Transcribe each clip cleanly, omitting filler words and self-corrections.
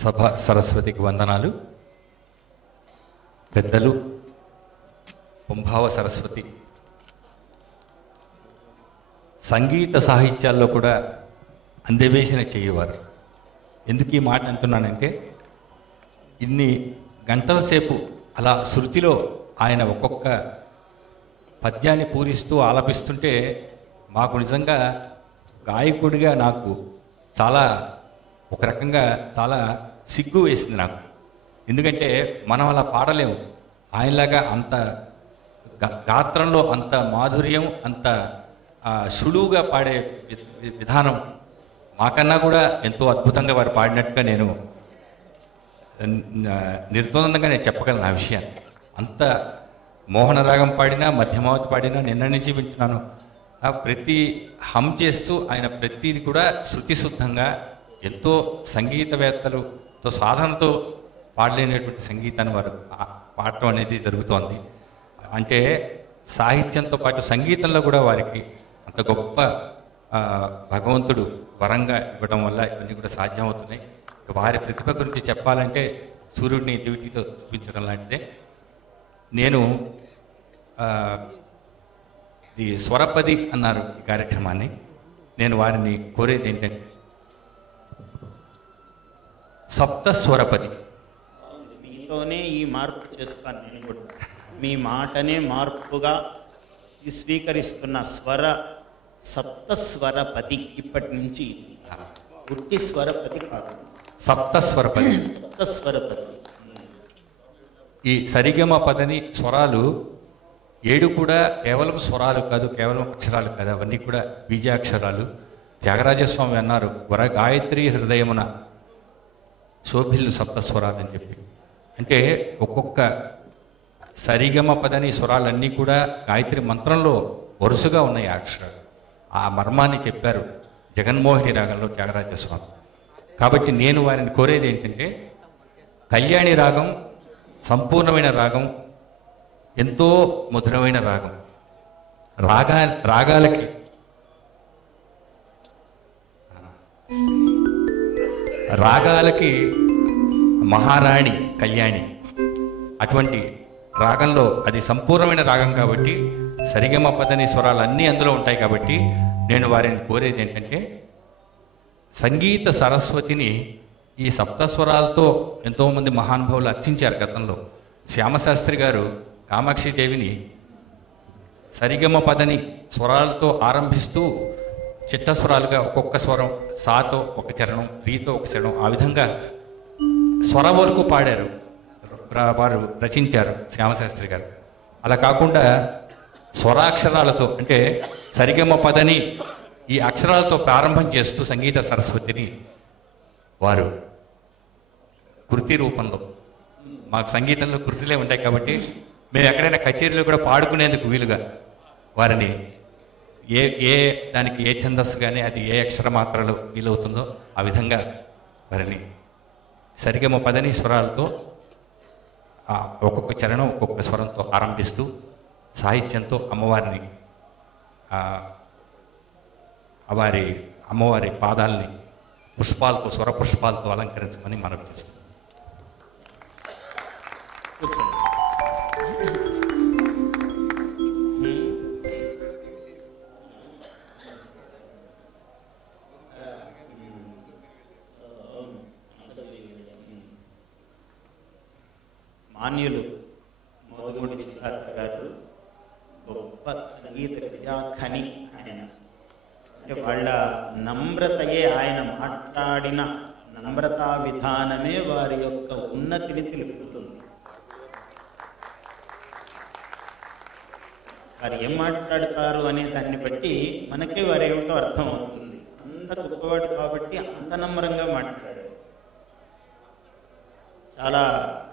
సభ సరస్వతికి వందనాలు. పెద్దలు పుంభావ సరస్వతి సంగీత సాహిత్యాల్లో కూడా అందవేసిన చెయ్యేవారు. ఎందుకు ఈ మాట అంటున్నానంటే, ఇన్ని గంటల సేపు అలా శృతిలో ఆయన ఒక్కొక్క పద్యాన్ని పూరిస్తూ ఆలపిస్తుంటే మాకు నిజంగా గాయకుడిగా నాకు చాలా ఒక రకంగా చాలా సిగ్గు వేసింది నాకు. ఎందుకంటే మనం అలా పాడలేము. ఆయనలాగా అంత గాత్రంలో అంత మాధుర్యం, అంత సులువుగా పాడే విధానం మాకన్నా కూడా ఎంతో అద్భుతంగా వారు పాడినట్టుగా నేను నిర్ద్వందంగా నేను చెప్పగలను ఆ విషయాన్ని. అంత మోహన రాగం పాడినా, మధ్యమావతి పాడినా నిన్న నుంచి వింటున్నాను. ప్రతి హమ్ చేస్తూ ఆయన ప్రతిది కూడా శృతిశుద్ధంగా ఎంతో సంగీతవేత్తలతో సాధనతో పాడలేనటువంటి సంగీతాన్ని వారు పాడటం అనేది జరుగుతోంది. అంటే సాహిత్యంతో పాటు సంగీతంలో కూడా వారికి అంత గొప్ప భగవంతుడు వరంగా ఇవ్వడం వల్ల ఇవన్నీ కూడా సాధ్యమవుతున్నాయి. వారి ప్రతిభ గురించి చెప్పాలంటే సూర్యుడిని దివిటీతో చూపించడం లాంటిదే. నేను ఈ స్వరపది అన్నారు ఈ కార్యక్రమాన్ని. నేను వారిని కోరేది ఏంటంటే సప్త స్వరపది. మీతోనే ఈ మార్పు చేస్తాను నేను కూడా. మీ మాటనే మార్పుగా స్వీకరిస్తున్న స్వర సప్త స్వరపది. ఇప్పటి నుంచి పుట్టి స్వరపది కాదు, సప్త స్వరపది. సప్త స్వరపది. ఈ సరిగమ పదని స్వరాలు 7 కూడా కేవలం స్వరాలు కాదు, కేవలం అక్షరాలు కాదు, అవన్నీ కూడా బీజాక్షరాలు. త్యాగరాజస్వామి అన్నారు, వర గాయత్రి హృదయమున శోభిల్లు సప్త స్వరాలు అని చెప్పి. అంటే ఒక్కొక్క సరిగమ పదని స్వరాలన్నీ కూడా గాయత్రి మంత్రంలో వరుసగా ఉన్నాయి అక్షరాలు. ఆ మర్మాన్ని చెప్పారు జగన్మోహిని రాగంలో త్యాగరాజస్వామి. కాబట్టి నేను వారిని కోరేది ఏంటంటే, కళ్యాణి రాగం సంపూర్ణమైన రాగం, ఎంతో మధురమైన రాగం. రాగాలకి మహారాణి కళ్యాణి. అటువంటి రాగంలో అది సంపూర్ణమైన రాగం కాబట్టి సరిగమ పదని స్వరాలు అన్నీ అందులో ఉంటాయి. కాబట్టి నేను వారిని కోరేది ఏంటంటే, సంగీత సరస్వతిని ఈ సప్తస్వరాలతో ఎంతోమంది మహానుభావులు అర్చించారు గతంలో. శ్యామశాస్త్రి గారు కామాక్షిదేవిని సరిగమ పదని స్వరాలతో ఆరంభిస్తూ చిట్టస్వరాలుగా ఒక్కొక్క స్వరం, సాతో ఒక చరణం, రీతో ఒక చరణం, ఆ విధంగా స్వరం వరకు పాడారు, వారు రచించారు శ్యామశాస్త్రి గారు. అలా కాకుండా స్వరాక్షరాలతో, అంటే సరిగమ పదని ఈ అక్షరాలతో ప్రారంభం చేస్తూ సంగీత సరస్వతిని వారు కృతి రూపంలో, మాకు సంగీతంలో కృతిలే ఉంటాయి కాబట్టి మేము ఎక్కడైనా కచేరీలో కూడా పాడుకునేందుకు వీలుగా వారిని ఏ దానికి ఏ ఛందస్సు కానీ అది ఏ అక్షర మాత్రలో వీలవుతుందో ఆ విధంగా వారిని సరిగమ పదని స్వరాలతో ఒక్కొక్క చరణం ఒక్కొక్క స్వరంతో ఆరంభిస్తూ సాహిత్యంతో అమ్మవారిని అమ్మవారి పాదాలని పుష్పాలతో, స్వర పుష్పాలతో అలంకరించమని మనవి చేస్తాం. మాన్యులు మోదుగుడి సిద్ధార్థ గారు గొప్ప సంగీత విద్యాఖని ఆయన. అంటే వాళ్ళ నమ్రతయే, ఆయన మాట్లాడిన నమ్రతా విధానమే వారి యొక్క ఉన్నతిని తెలుపుతుంది. వారు ఏం మాట్లాడతారు అనే దాన్ని బట్టి మనకే వారు ఏమిటో అర్థం అవుతుంది. అంత గొప్పవాడు కాబట్టి అంత నమ్రంగా మాట్లాడారు. చాలా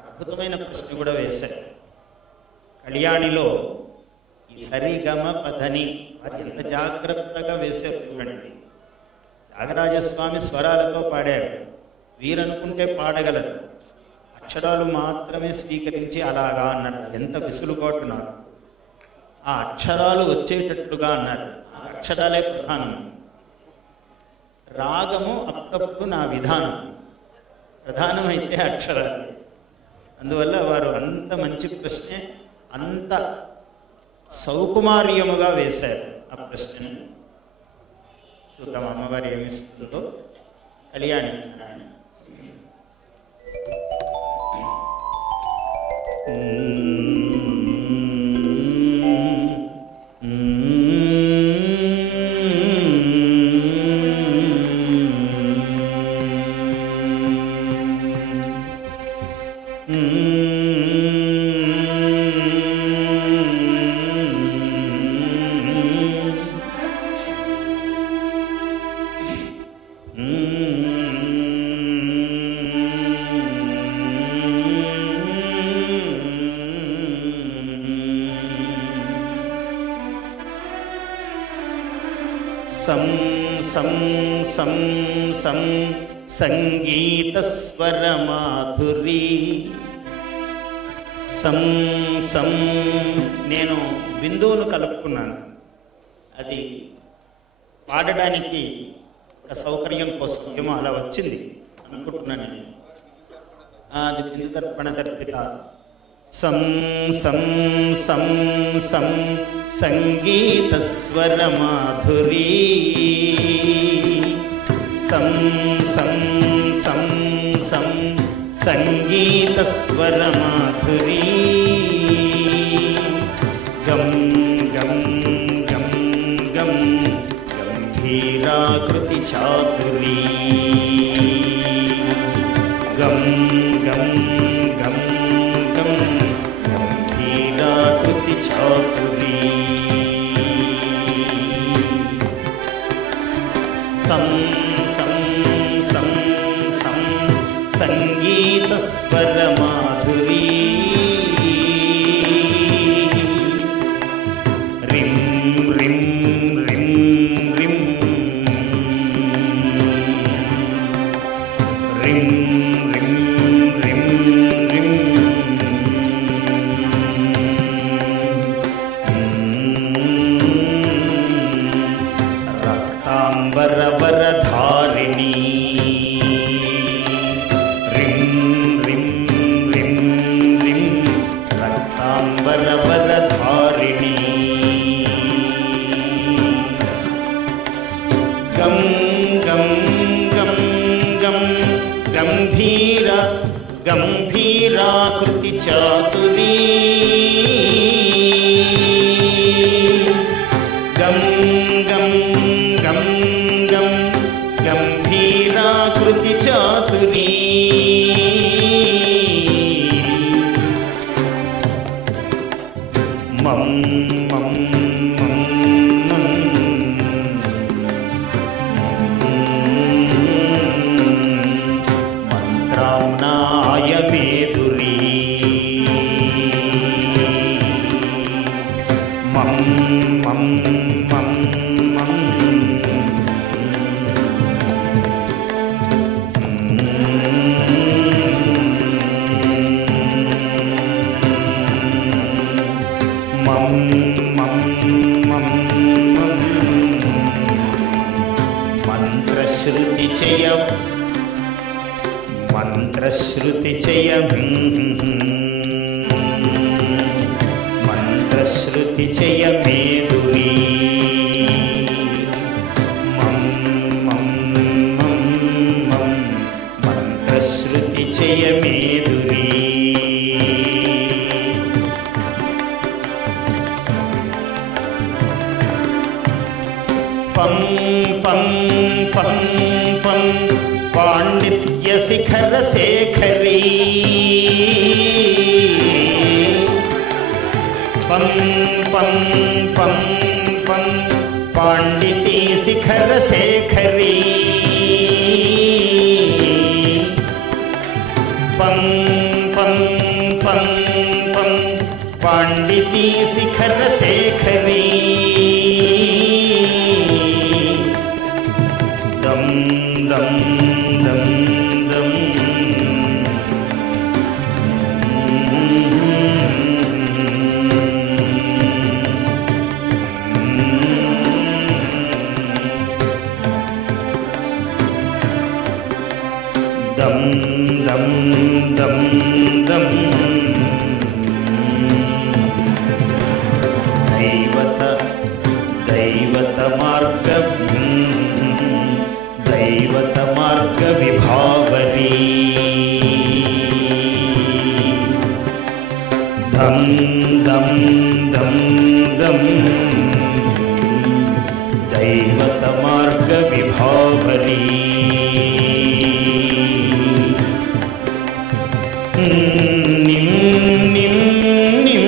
అద్భుతమైన ప్రశ్న కూడా వేశారు. కళ్యాణిలో ఈ సరిగమ పదని వారు ఎంత జాగ్రత్తగా వేశారు చూడండి. త్యాగరాజస్వామి స్వరాలతో పాడారు, వీరనుకుంటే పాడగలరు, అక్షరాలు మాత్రమే స్వీకరించి అలాగా అన్నారు. ఎంత విసులుబాటున్నారు. ఆ అక్షరాలు వచ్చేటట్లుగా అన్నారు. ఆ అక్షరాలే ప్రధానం. రాగము అప్పుడప్పుడు నా విధానం. ప్రధానమైతే అక్షరాలు. అందువల్ల వారు అంత మంచి ప్రశ్నే అంత సౌకుమార్యముగా వేశారు ఆ ప్రశ్నను. చూద్దాం అమ్మవారు ఏమిస్తుందో. కళ్యాణి నారాయణ. సం సం సం సం సంగీత స్వర మాధురి. సం సం నేను బిందువును కలుపుకున్నాను. అది పాడడానికి ఒక సౌకర్యం కోసం ఏమో అలా వచ్చింది అనుకుంటున్నాను నేను. అది బిందు దర్పణ దర్పిత. సం సం సం సం సంగీత స్వర మాధురి. సం సం సం సం సంగీత స్వర మాధురి. గం గం గం గం గంభీరాకృతి చాతురీ. గం గం గం గం గంభీరాకృతి చాతురీ. సం సం సం సం సంగీత స్వర మాధురీ. రిం రిం రిం రిం రిం రిం రిం రిం. రక్తాంబరవరధారిణీ. రిం రిం రిం రిం రక్తాంబరవరధారిణీ. గం గం గం గం గంభీర గంభీరాకృతి చాతురీ. గం గం గం గం గంభీరాకృతి చాతురీ. మం మం మం మం మంత్రాన్నాయ మేదురీ. మం మం మం మం మం మం మం మం మంత్రశ్రుతి చయ మంత్రశ్రుతి చయ మంత్రశ్రుతి చయ మేదురీ. మం మం మం మం మంత్రశ్రుతి చయ మేదురీ. పం పం పం పం పాండిత్య శిఖర శేఖరీ. పం పం పం పం పాండితీ శిఖర శేఖరీ. పం పం పం పం పాండితీ శిఖర శేఖరీ. దం దం దం దం దం దం దం దం దైవత మార్గ విభావరీ దం దం దం దం దైవత మార్గ విభావరీ నిం నిం నిం నిం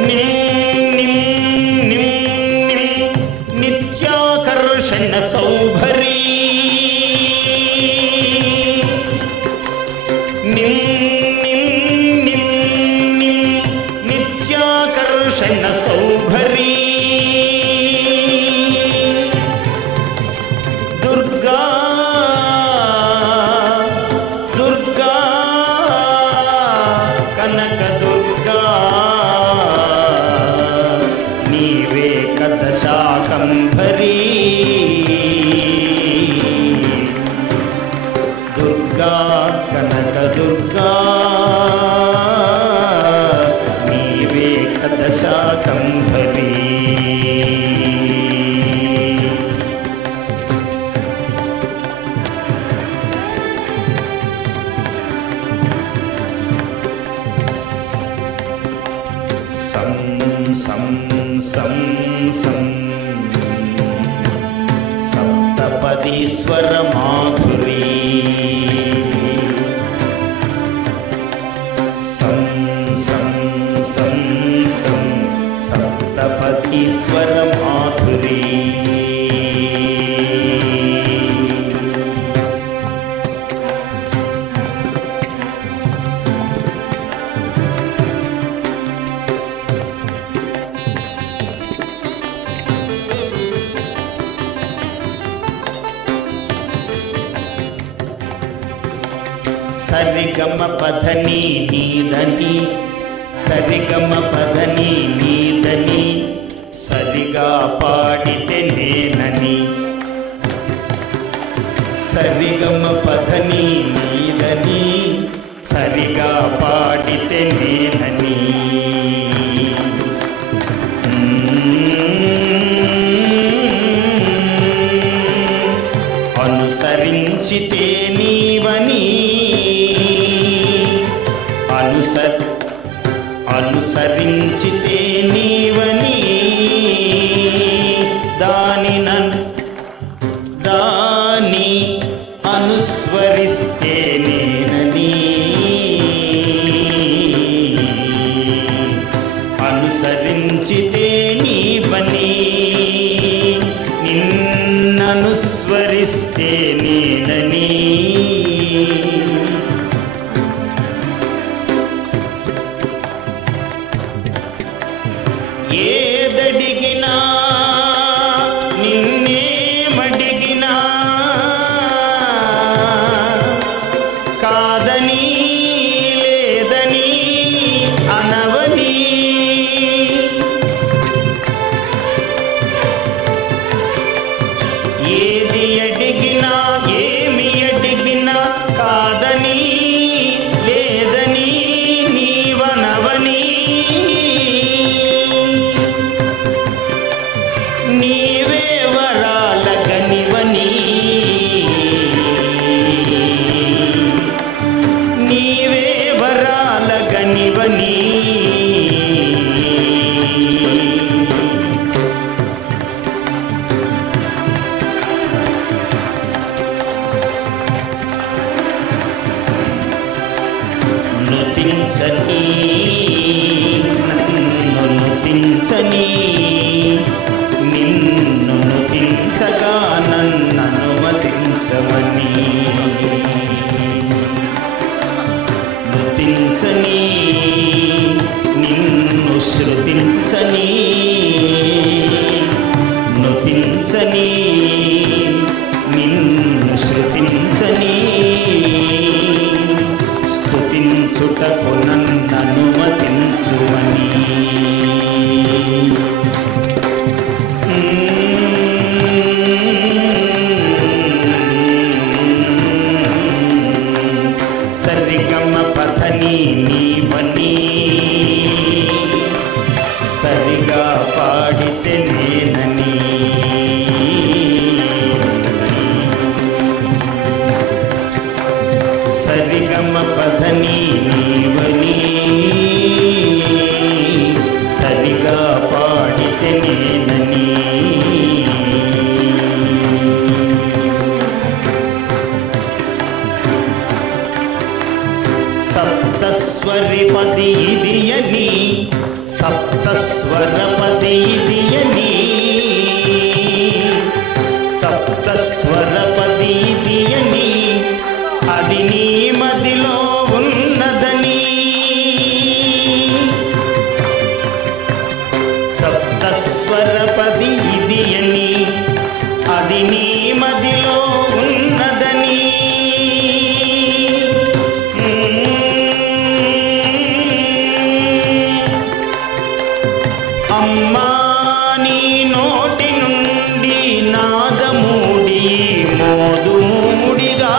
నిం నిం నిం నిత్యాకర్షణ సౌభరీ నిం నిం నిం నిం నిత్యాకర్షణ సౌభరీ దుర్గా దుర్గా కనక దుర్గా నీవే కథ శాకంభరీ దుర్గా కనక దుర్గా నీవే కథ శాకంభరీ సం సం సం సం సప్తపదీశ్వర మాధురీ సం సం సం సం సప్తపదీశ్వర మాధురీ సరిగమ పధని నీదని సరిగమ పధని నీదని సరిగా పాడితే నేనని సరిగమ పధని నీదని సరిగా పాడితే నేనని అనుసరించితే నీవని అనుసరించితే నీవని దాని అనుస్వరిస్తే నేనని అనుసరించితే నీవని నిన్ననుస్వరిస్తే నేనని ఏదడిగినా నిన్నేమడిగినా కాదని లేదని అనవని ఏది అడిగినా ఏమి అడిగినా కాదని లేదని నీవనవని నుతించని నిన్ను నుతించగా నన్ననుమతించమని నుతించని నిన్ను శృతించని నుతించని నిన్ను శృతించని స్తుతించుటకు నన్ననుమతించుమని సరిగమ పథని నీవని సరిగా పాడితే నేనని సరిగమ పథని నీవని సరిగా పాడితే నేనని సప్తస్వరపది ఇదియని సప్తస్వరపది ఇదియని సప్తస్వరపది ఇదియని అది నీ మదిలో ఉన్నదని సప్తస్వరపది ఇదియని అది నీ మదిలో ఉన్నదని అమ్మా నీ నోటి నుండి నాదమూడి మోదుమూడిగా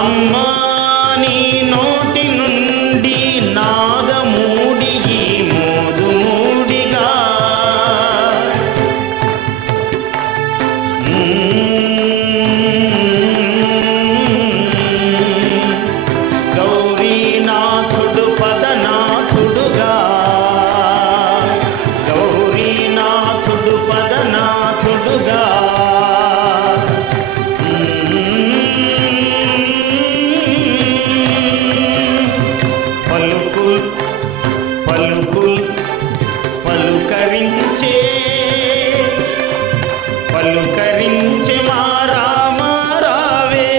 అమ్మా నీ నోటి నుండి నాదమూడి మోదుమూడిగా గౌరీనాథుడు పదనాథుడుగా గౌరీనాథుడు పదనాథుడుగా పలుకుల్ పలుకుల్ పలుకరించే పలుకరించే మా రామ రావే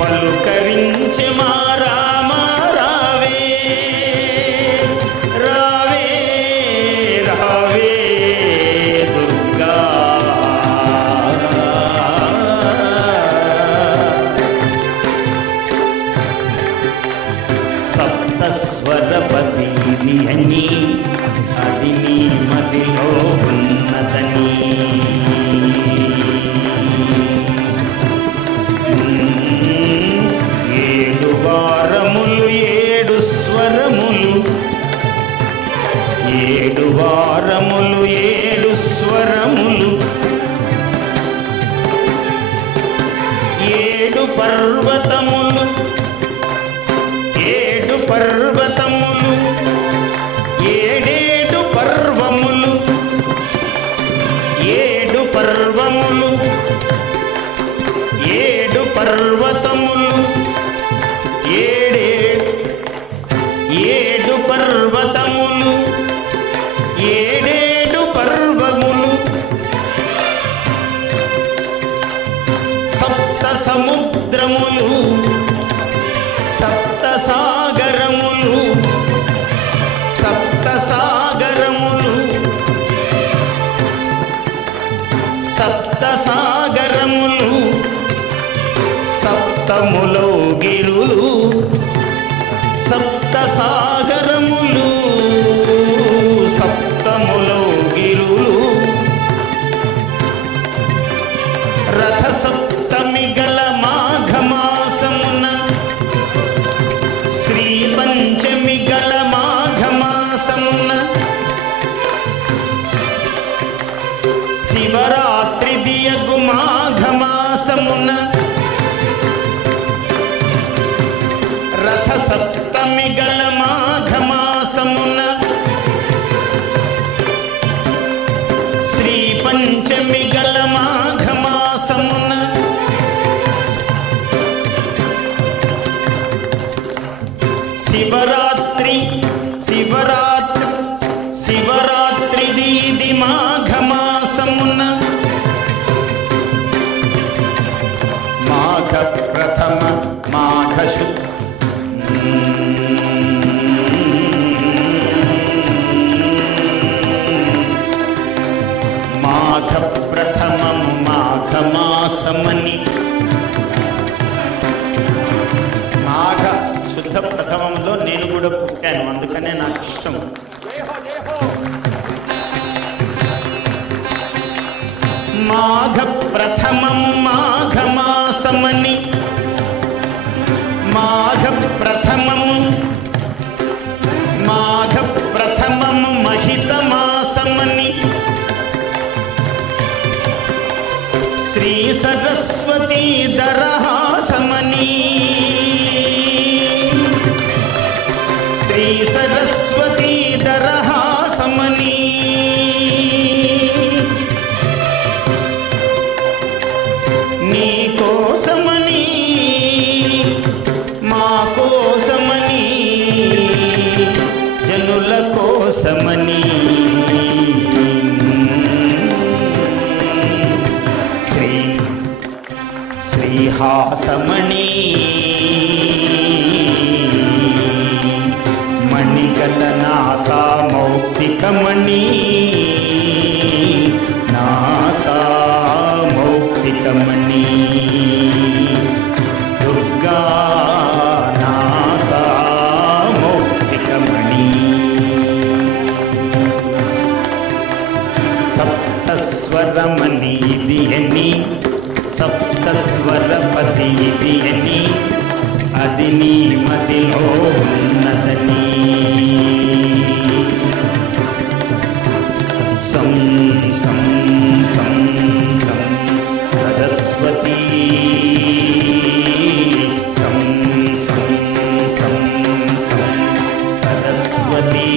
పలుకరించే మా రామ రావే రావే రావే దుర్గా సప్తస్వరపతి అని అది నీ మదిలో ఉన్నదని ఏడు వారములు ఏడు స్వరములు ఏడు వారములు ఏడు స్వరములు ఏడు పర్వతములు ఏడు పర్వతములు ఏడేడు పర్వములు ఏడు పర్వములు ఏడు పర్వతములు ఏడు పర్వతములు ఏడేడు పర్వములు సప్త సముద్రములు సప్త సాగరములు సప్త సాగరములు సప్త సాగరములు సప్తములో గిరులు సప్త సాగరములు సప్తములో గిరులు రథ సప్తమి గల మాఘమాసమున శ్రీ పంచమి గల మాఘమాసమున శివరాత్రి దియగు మాఘమాసమున రథ సప్తమి గల మాఘమాసమున శ్రీ పంచమి గల మాఘమాసమున శివరాత్రి శివరాత్రి శివరాత్రి దీది మాఘమాసమున మాఘ ప్రథమ మాఘ మాఘ ప్రథమం మాఘమాసమని మాఘ శుద్ధ ప్రథమంలో నేను కూడా పుట్టాను, అందుకనే నాకు ఇష్టం. మాఘ ప్రథమం మాఘమాసమని మాఘ ప్రథమం మహితమాసమని శ్రీ సరస్వతీ దరహాసమని శ్రీ సరస్వతీ దరహాసమని నీ కోసమని మా కోసమని జనుల కోసమని శ్రీహాసమణి మణిగల నాసా మౌక్తికమణి నాసా మౌక్తికమణి దుర్గా నాసా మౌక్తికమణి సప్తస్వరమణి ఇది అని సప్తస్వరపది ఇది అని అది నీ మదిలో ఉన్నదని సం సం సం సం సరస్వతీ సం సం సం సం సరస్వతీ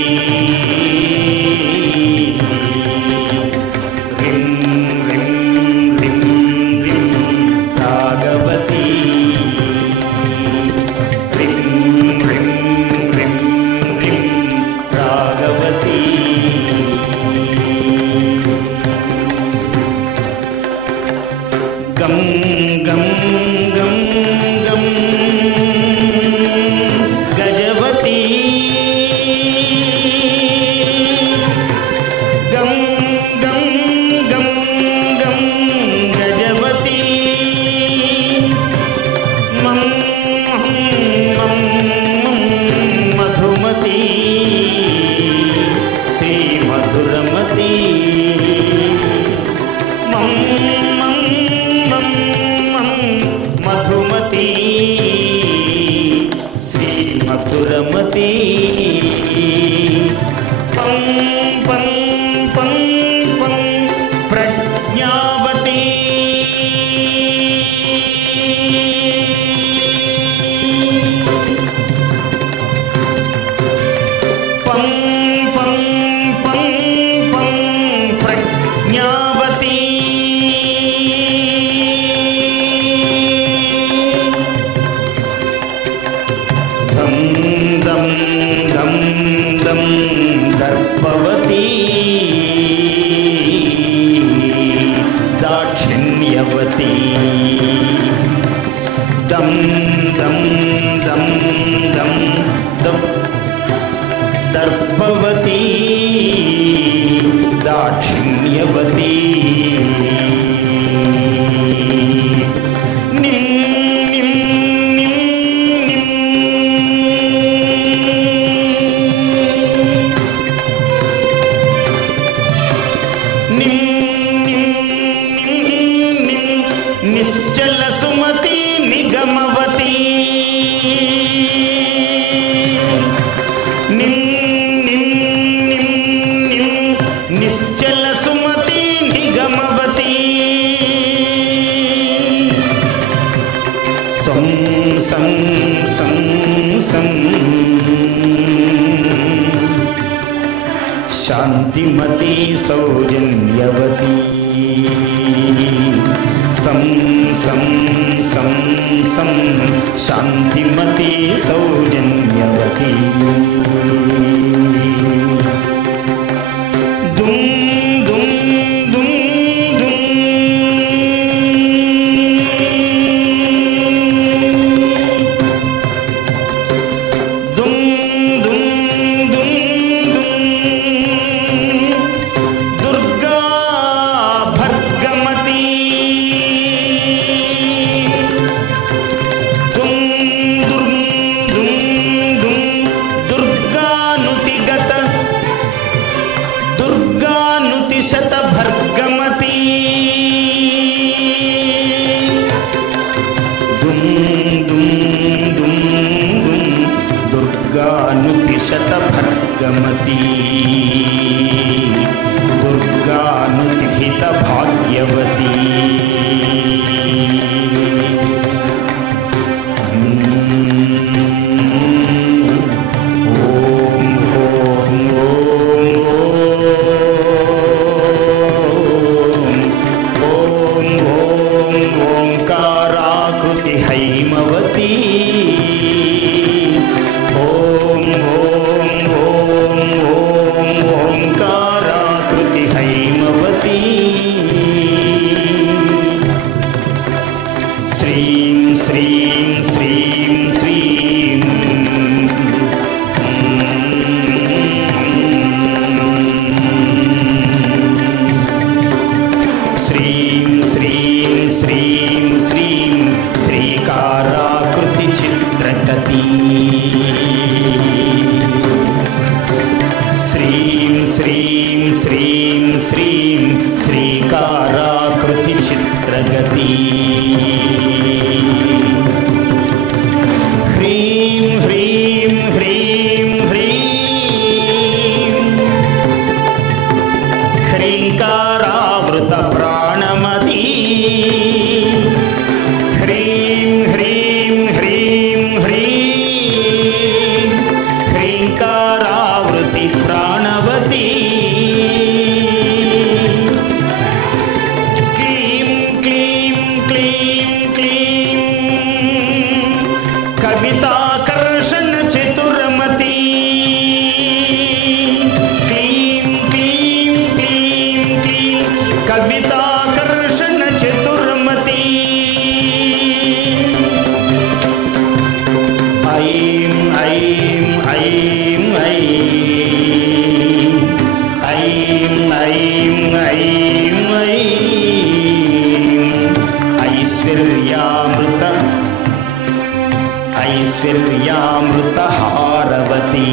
రిం రిం రిం రిం రాగవతీ రిం రిం రిం రిం రాగవతీ గం గం గం గం గజవతీ గం గం గం గం గజవతీ మం మం మధుమతీ శ్రీ మధురమతీ మం మం మం మం మధుమతీ శ్రీ మధురమతీ పం పం పం పం ప్రజ్ఞావతీ పం పం పం పం ప్రజ్ఞావతీ దం దం దం దం దర్పవతీ దాక్షిణ్యవతీ దం దం దం దం దం దర్పవతీ దాక్షిణ్యవతీ నిం నిం నిం నిం నిం నిం నిం నిం నిశ్చల సుమతి నిగమవతీ నిం నిం నిం నిం నిశ్చల సుమతి నిగమవతీ సం సం సం సం శాంతిమతీ సౌజన్యవతీ సం సం సం సం శాంతిమతీ సౌజన్యవతీ భాగ్యవతి దుమ్ దుమ్ దుమ్ దుమ్ దుమ్ దుమ్ దుమ్ దుమ్ దుర్గా భర్గమతి దుమ్ దుమ్ దుమ్ దుమ్ దుర్గానుతిగత దుర్గానుతిశత భర్గమతి దుమ్ దుమ్ దుమ్ దుమ్ దుర్గానుతిశత భర్గమతి దుర్గానుతిహిత భాగ్యవతి ఓం ఓం ఓం ఓం ఓంకారాకృతి హైమవతి ఓం ఓం ఓం ఓం ఓంకారాకృతి హైమవతి శ్రీం శ్రీం శ్రీం శ్రీం శ్రీం శ్రీం శ్రీం శ్రీం శ్రీకారాకృతి చిత్రగతి శ్రీం శ్రీం శ్రీం శ్రీం శ్రీకారాకృతి చిత్రగతి హ్రీం హ్రీం హ్రీం హ్రీం హ్రీంకారావృత ప్రాణమతి హ్రీం హ్రీం హ్రీం హ్రీం హ్రీంకారావృతి ప్రాణవతి క్లీం క్లీం క్లీం క్లీం కవితాకర్షణ చతురమతి క్లీం క్లీం క్లీం క్లీం కవితాకర్షణ చతురమతి ఐం ఐం ఐం ఐం ఐం ఐం ఐం ఐం ఐశ్వర్యామృత ఐశ్వర్యామృత హారవతి